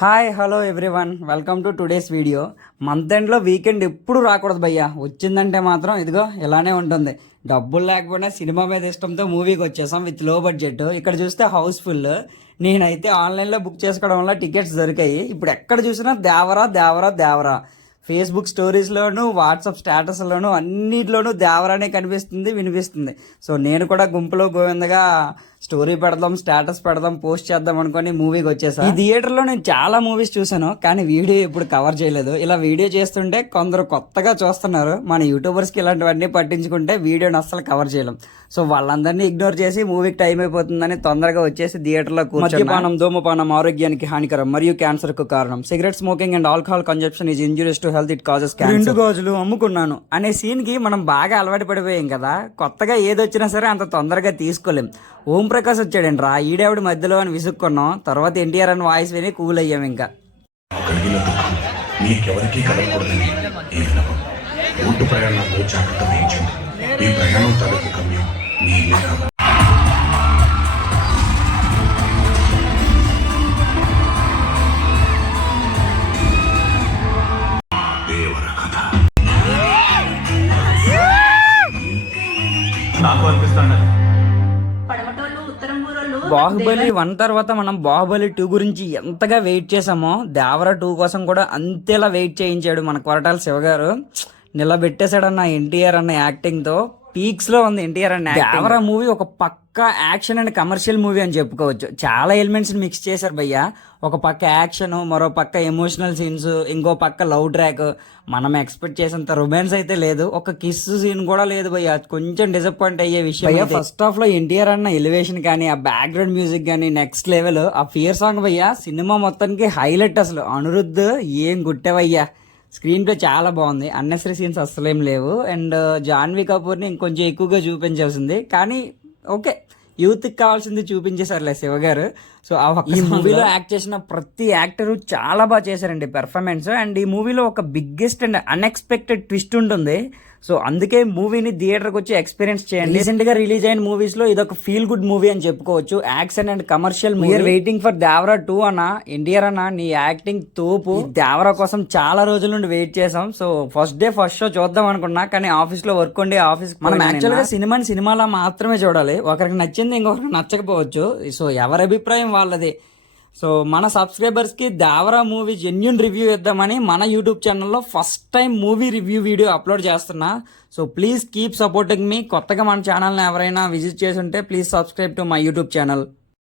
Hi hello everyone, welcome to today's video. Month ఎండ్లో weekend ఎప్పుడు రాకూడదు భయ్యా, వచ్చిందంటే మాత్రం ఇదిగో ఇలానే ఉంటుంది. డబ్బులు లేకపోయినా సినిమా మీద ఇష్టంతో మూవీకి వచ్చేసాం విత్ లో బడ్జెట్. ఇక్కడ చూస్తే హౌస్ఫుల్. నేనైతే ఆన్లైన్లో బుక్ చేసుకోవడం వల్ల టికెట్స్ దొరికాయి. ఇప్పుడు ఎక్కడ చూసినా దేవరా దేవరా దేవరా. ఫేస్బుక్ స్టోరీస్లోను, వాట్సాప్ స్టేటస్లోను అన్నిట్లోనూ దేవరానే కనిపిస్తుంది, వినిపిస్తుంది. సో నేను కూడా గుంపులో గోవిందగా స్టోరీ పెడదాం, స్టేటస్ పెడదాం, పోస్ట్ చేద్దాం అనుకుని మూవీకి వచ్చేసా. ఈ థియేటర్లో నేను చాలా మూవీస్ చూసాను, కానీ వీడియో ఎప్పుడు కవర్ చేయలేదు. ఇలా వీడియో చేస్తుంటే కొందరు కొత్తగా చూస్తున్నారు. మన యూట్యూబర్స్కి ఇలాంటివన్నీ పట్టించుకుంటే వీడియోని అస్సలు కవర్ చేయలేం. సో వాళ్ళందరినీ ఇగ్నోర్ చేసి మూవీకి టైం అయిపోతుందని తొందరగా వచ్చేసి థియేటర్లో కూర్చొని. మద్యపానం, ధూమపానం ఆరోగ్యానికి హానికరం మరియు క్యాన్సర్ కు కారణం. Cigarette smoking and alcohol consumption is injurious to health, it causes cancer. 2 గాజులు అమ్ముకున్నాను అనే సీన్ కి మనం బాగా అలవాటు పడిపోయాం కదా. కొత్తగా ఏదొచ్చినా సరే అంత తొందరగా తీసుకోలేం. ఓం ప్రకాష్ వచ్చాడండి రా, ఈడేవిడ మధ్యలో అని విసుక్కున్నాం. తర్వాత ఎన్టీఆర్ అని వాయిస్ విని కూల్ అయ్యాం. ఇంకా మీకెవరికి కలగకూడదని ఈ విన్నపం. రోడ్డు ప్రయాణాల్లో జాగ్రత్త వహించండి. మీ ప్రయాణం తాలూకు గమ్యం మీ ఇల్లే కాదు. దేవర కథ నాకు అనిపిస్తాను. బాహుబలి 1 తర్వాత మనం బాహుబలి 2 గురించి ఎంతగా వెయిట్ చేసామో, దేవర 2 కోసం కూడా అంతేలా వెయిట్ చేయించాడు మన కొరటాల శివ గారు. నిలబెట్టేశాడన్న ఎన్టీఆర్ అన్న యాక్టింగ్ తో. పీక్స్ లో ఉంది ఎన్టీఆర్ అన్న. దేవర మూవీ ఒక పక్క యాక్షన్ అండ్ కమర్షియల్ మూవీ అని చెప్పుకోవచ్చు. చాలా ఎలిమెంట్స్ మిక్స్ చేశారు భయ్య. ఒక పక్క యాక్షన్, మరో పక్క ఎమోషనల్ సీన్స్, ఇంకో పక్క లవ్ ట్రాక్. మనం ఎక్స్పెక్ట్ చేసేంత రొమాన్స్ అయితే లేదు. ఒక కిస్ సీన్ కూడా లేదు భయ్య. కొంచెం డిసప్పాయింట్ అయ్యే విషయం. ఫస్ట్ హాఫ్ లో ఎన్టీఆర్ అన్న ఎలివేషన్ కానీ, ఆ బ్యాక్గ్రౌండ్ మ్యూజిక్ కానీ నెక్స్ట్ లెవెల్. ఆ ఫియర్ సాంగ్ భయ్య సినిమా మొత్తానికి హైలైట్. అసలు అనిరుద్ధ్ ఏం గుట్టేవయ్యా. స్క్రీన్ ప్లే చాలా బాగుంది. అన్నెసరీ సీన్స్ అస్సలేం లేవు. అండ్ జాన్వీ కపూర్ని ఇంకొంచెం ఎక్కువగా చూపించాల్సింది, కానీ ఓకే, యూత్కి కావాల్సింది చూపించేశారులే శివ గారు. సో ఈ మూవీలో యాక్ట్ చేసిన ప్రతి యాక్టరు చాలా బాగా చేశారండి పెర్ఫార్మెన్స్. అండ్ ఈ మూవీలో ఒక బిగ్గెస్ట్ అండ్ అన్ఎక్స్పెక్టెడ్ ట్విస్ట్ ఉంటుంది. సో అందుకే మూవీని థియేటర్కి వచ్చి ఎక్స్పీరియన్స్ చేయండి. రీసెంట్ గా రిలీజ్ అయిన మూవీస్ లో ఇదొక ఫీల్ గుడ్ మూవీ అని చెప్పుకోవచ్చు. Action and commercial movie. Waiting for Devara 2 అన్న. ఎన్టీఆర్ అన్న నీ యాక్టింగ్ తోపు. దేవరా కోసం చాలా రోజుల నుండి వెయిట్ చేసాం. So first day first show చూద్దాం అనుకున్నా, కానీ ఆఫీస్ లో వర్క్ ఉండి ఆఫీస్ మనం యాక్చువల్ గా సినిమాని సినిమాలా మాత్రమే చూడాలి. ఒకరికి నచ్చింది ఇంకొకరికి నచ్చకపోవచ్చు. సో ఎవరి అభిప్రాయం వాళ్ళది. సో మన సబ్స్క్రైబర్స్కి దేవరా మూవీ జెన్యూన్ రివ్యూ ఇద్దామని మన యూట్యూబ్ ఛానల్లో first time movie review video upload చేస్తున్నా. సో ప్లీజ్ కీప్ సపోర్టింగ్ మీ. కొత్తగా మన ఛానల్ని ఎవరైనా విజిట్ చేసి ఉంటే please subscribe to my YouTube channel.